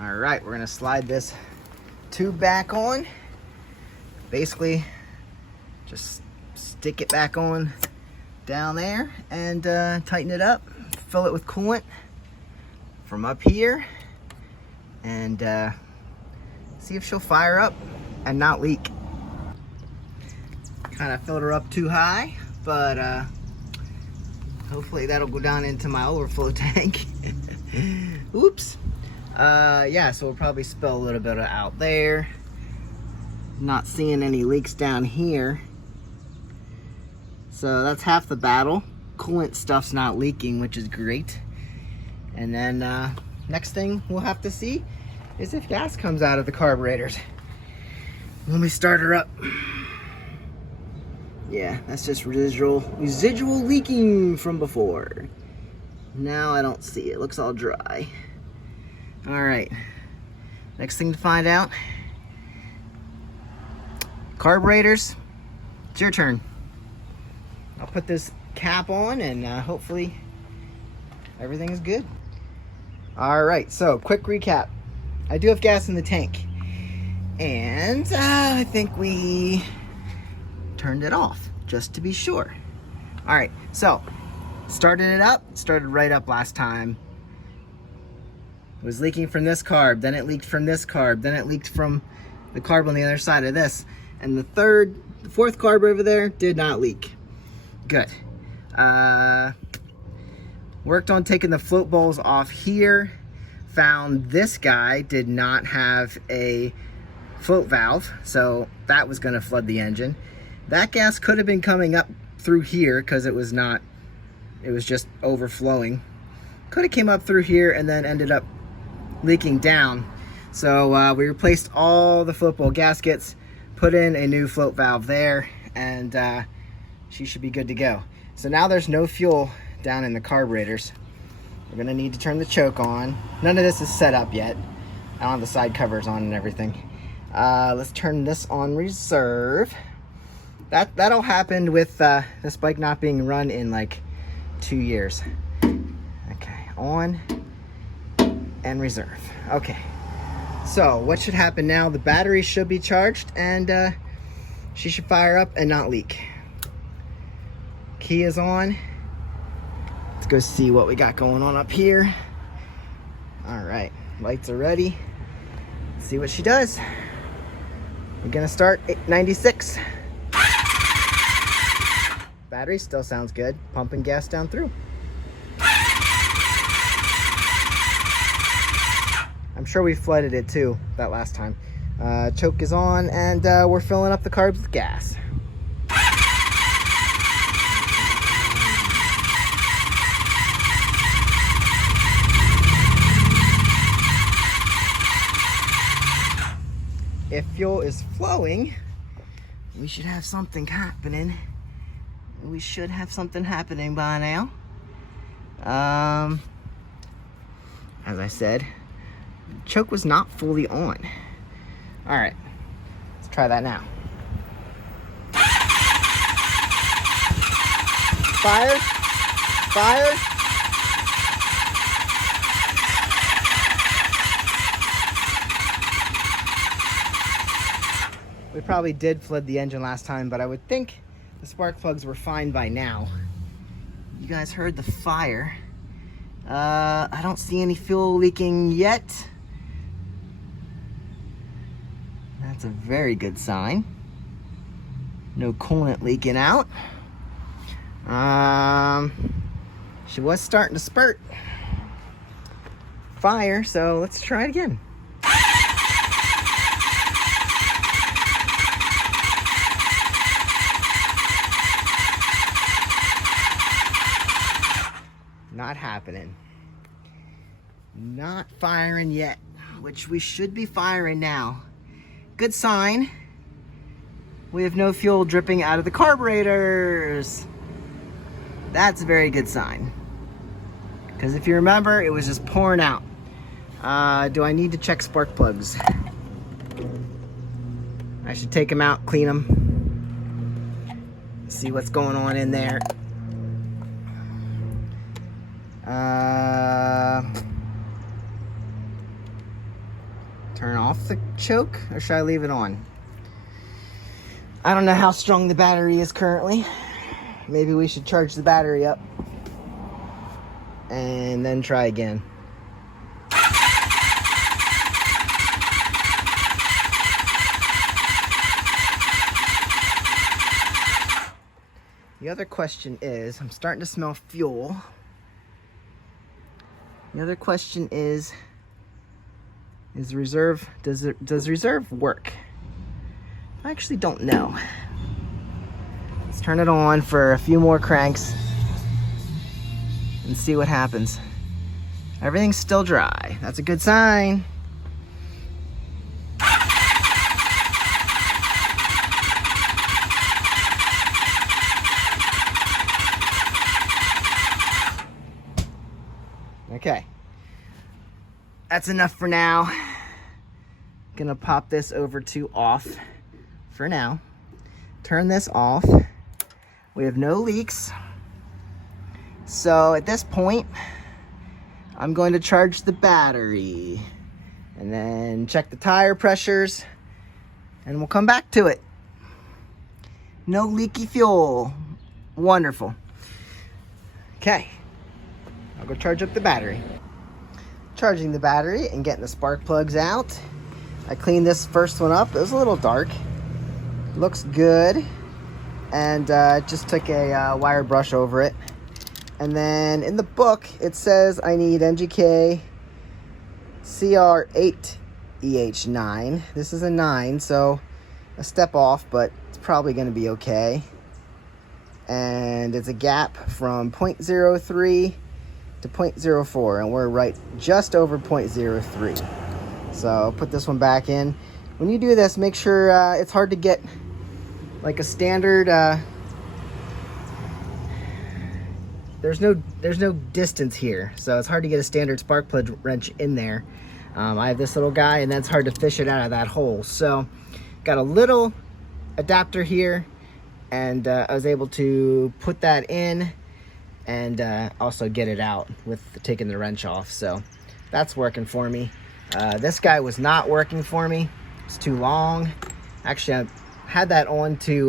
All right, we're gonna slide this tube back on. Basically, just stick it back on down there and tighten it up. Fill it with coolant from up here and see if she'll fire up and not leak. Kind of filled her up too high, but hopefully that'll go down into my overflow tank. Oops. Yeah, so we'll probably spill a little bit out there. Not seeing any leaks down here. So that's half the battle. Coolant stuff's not leaking, which is great. And then next thing we'll have to see is if gas comes out of the carburetors when we start her up. Yeah, that's just residual leaking from before. Now I don't see it. Looks all dry. All right. Next thing to find out. Carburetors. It's your turn. I'll put this cap on and hopefully everything is good. All right, so quick recap. I do have gas in the tank. And I think we turned it off just to be sure. All right, so started it up, started right up last time. It was leaking from this carb, then it leaked from this carb, then it leaked from the carb on the other side of this. And the fourth carb over there did not leak. Good. Worked on taking the float bowls off here. Found this guy did not have a float valve, so that was gonna flood the engine. That gas could have been coming up through here because it was just overflowing. Could have came up through here and then ended up leaking down. So we replaced all the float bowl gaskets, put in a new float valve there, and she should be good to go. So now there's no fuel down in the carburetors. We're gonna need to turn the choke on. None of this is set up yet. I don't have the side covers on and everything. Let's turn this on reserve. That'll happen with this bike not being run in like 2 years. Okay, on and reserve. Okay, so what should happen now? The battery should be charged and she should fire up and not leak. Key is on. Let's go see what we got going on up here. All right, lights are ready. Let's see what she does. We're gonna start at 96. Battery still sounds good. Pumping gas down through. I'm sure we flooded it too that last time. Choke is on and we're filling up the carbs with gas. If fuel is flowing, we should have something happening. We should have something happening by now. As I said, choke was not fully on. All right, let's try that now. Fire, fire. We probably did flood the engine last time, but I would think the spark plugs were fine by now. You guys heard the fire. I don't see any fuel leaking yet. That's a very good sign. No coolant leaking out. She was starting to spurt fire, so let's try it again. Not happening. Not firing yet, which we should be firing now. Good sign. We have no fuel dripping out of the carburetors. That's a very good sign. Because if you remember, it was just pouring out. Do I need to check spark plugs? I should take them out, clean them, see what's going on in there. Turn off the choke, or should I leave it on? I don't know how strong the battery is currently. Maybe we should charge the battery up and then try again. The other question is, I'm starting to smell fuel. The other question is reserve, does reserve work? I actually don't know. Let's turn it on for a few more cranks and see what happens. Everything's still dry. That's a good sign. Okay, that's enough for now. Gonna pop this over to off for now. Turn this off. We have no leaks. So at this point, I'm going to charge the battery and then check the tire pressures and we'll come back to it. No leaky fuel. Wonderful. Okay. I'll go charge up the battery. Charging the battery and getting the spark plugs out. I cleaned this first one up. It was a little dark. Looks good. And just took a wire brush over it. And then in the book, it says I need NGK CR8EH9. This is a 9, so a step off, but it's probably going to be okay. And it's a gap from 0.03 to 0.04, and we're right just over 0.03. So I'll put this one back in. When you do this, make sure it's hard to get like a standard. There's no distance here, so it's hard to get a standard spark plug wrench in there. I have this little guy, and that's hard to fish it out of that hole. So got a little adapter here, and I was able to put that in and also get it out with taking the wrench off. So that's working for me. This guy was not working for me. It's too long. Actually, I had that on to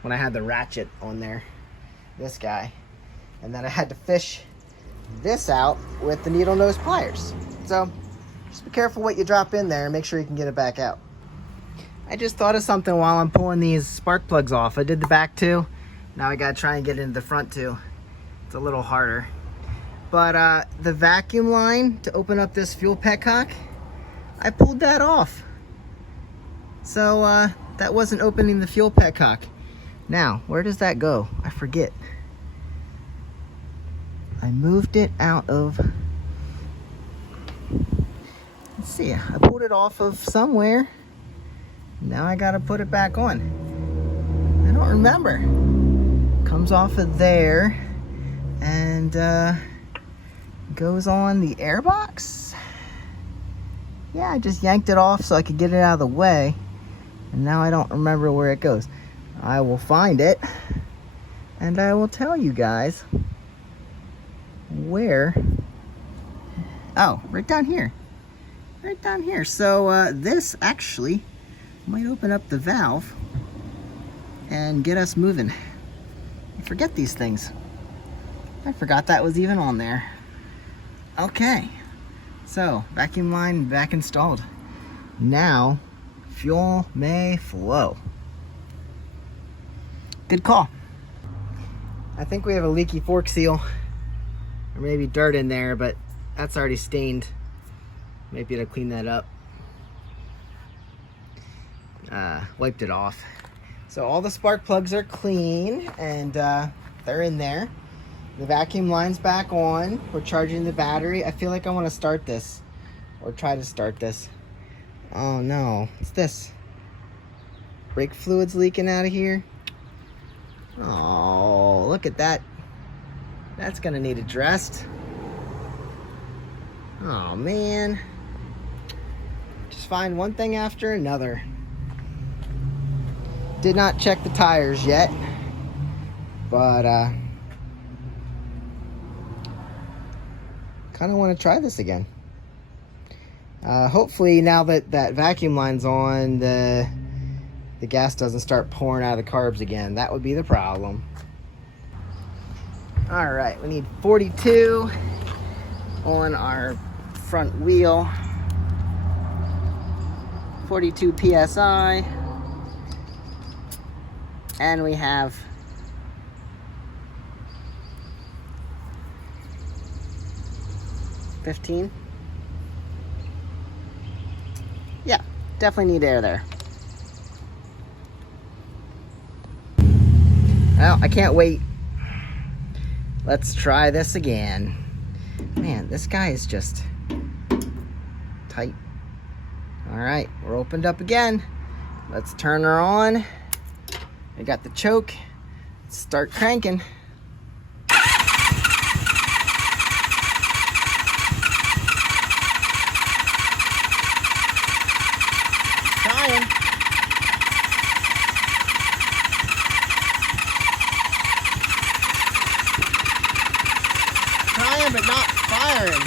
when I had the ratchet on there, this guy. And then I had to fish this out with the needle nose pliers. So just be careful what you drop in there and make sure you can get it back out. I just thought of something while I'm pulling these spark plugs off. I did the back too. Now I gotta try and get into the front too. It's a little harder. But the vacuum line to open up this fuel petcock, I pulled that off. So that wasn't opening the fuel petcock. Now, where does that go? I forget. I moved it out of, let's see, I pulled it off of somewhere. Now I gotta put it back on. I don't remember. Comes off of there and goes on the air box. Yeah, I just yanked it off so I could get it out of the way. And now I don't remember where it goes. I will find it and I will tell you guys where. Oh, right down here. Right down here. So this actually might open up the valve and get us moving. I forget these things. I forgot that was even on there. Okay, so vacuum line back installed. Now fuel may flow. Good call. I think we have a leaky fork seal, or maybe dirt in there, but that's already stained. Maybe to clean that up. Wiped it off. So all the spark plugs are clean and they're in there. The vacuum line's back on. We're charging the battery. I feel like I want to start this, or try to start this. Oh no, it's this. Brake fluid's leaking out of here. Oh, look at that. That's gonna need addressed. Oh man. Just find one thing after another. Did not check the tires yet, but kind of want to try this again. Hopefully now that that vacuum line's on, the gas doesn't start pouring out of the carbs again. That would be the problem. All right, we need 42 on our front wheel. 42 PSI. And we have 15. Yeah, definitely need air there. Well, I can't wait. Let's try this again. Man, this guy is just tight. All right, we're opened up again. Let's turn her on. We got the choke. Let's start cranking. Trying. Trying, but not firing.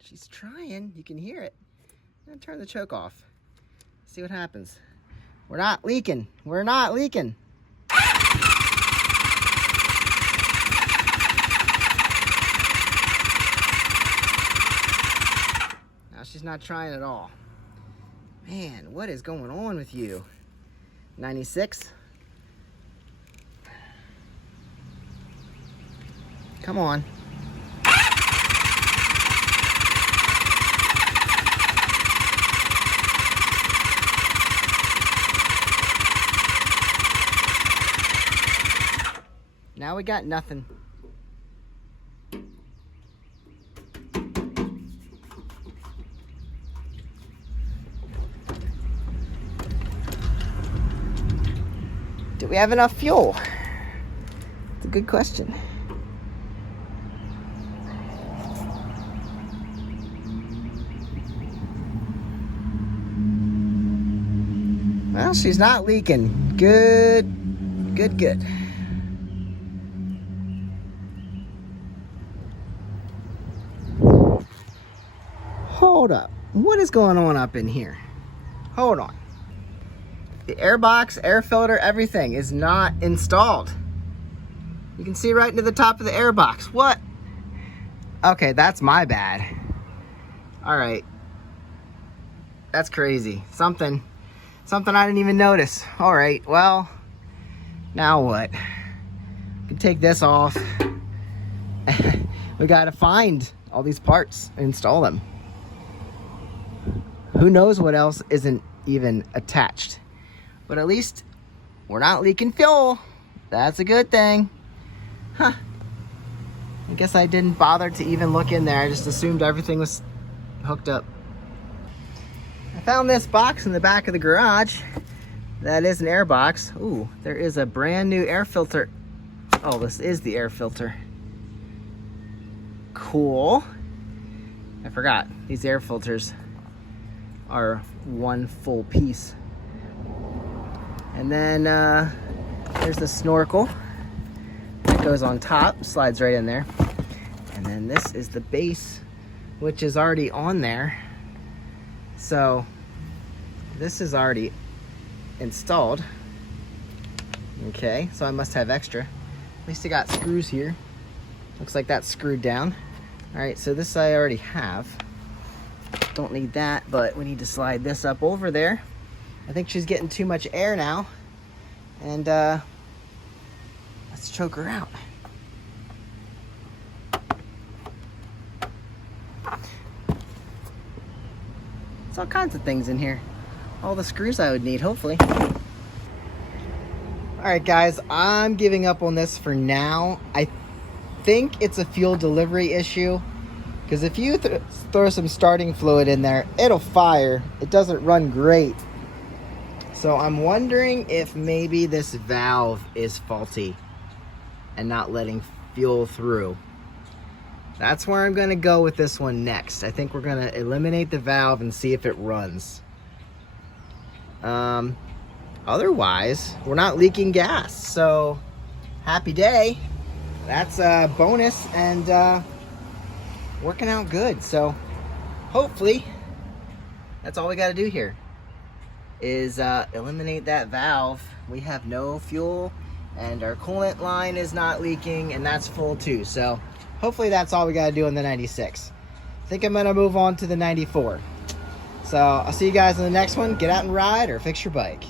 She's trying. You can hear it. I'm gonna turn the choke off. See what happens. We're not leaking. We're not leaking. Now she's not trying at all. Man, what is going on with you? 96. Come on. Now we got nothing. Do we have enough fuel? It's a good question. Well, she's not leaking. Good, good, good. Hold up. What is going on up in here? Hold on. The air box, air filter, everything is not installed. You can see right into the top of the air box. What? Okay, that's my bad. All right. That's crazy. Something I didn't even notice. All right, well, now what? We can take this off. We gotta find all these parts and install them. Who knows what else isn't even attached. But at least we're not leaking fuel. That's a good thing. Huh. I guess I didn't bother to even look in there. I just assumed everything was hooked up. I found this box in the back of the garage. That is an air box. Ooh, there is a brand new air filter. Oh, this is the air filter. Cool. I forgot, these air filters are one full piece. And then there's the snorkel that goes on top, slides right in there. And then this is the base, which is already on there. So this is already installed. Okay, so I must have extra. At least I got screws here. Looks like that's screwed down. All right, so this I already have. Don't need that, but we need to slide this up over there. I think she's getting too much air now. And let's choke her out. There's all kinds of things in here. All the screws I would need, hopefully. All right, guys, I'm giving up on this for now. I think it's a fuel delivery issue. Because if you throw some starting fluid in there, it'll fire. It doesn't run great. So I'm wondering if maybe this valve is faulty and not letting fuel through. That's where I'm gonna go with this one next. I think we're gonna eliminate the valve and see if it runs. Otherwise, we're not leaking gas, so happy day. That's a bonus and working out good. So hopefully that's all we got to do here is eliminate that valve. We have no fuel and our coolant line is not leaking, and that's full too. So hopefully that's all we got to do in the 96. I think I'm gonna move on to the 94. So I'll see you guys in the next one. Get out and ride or fix your bike.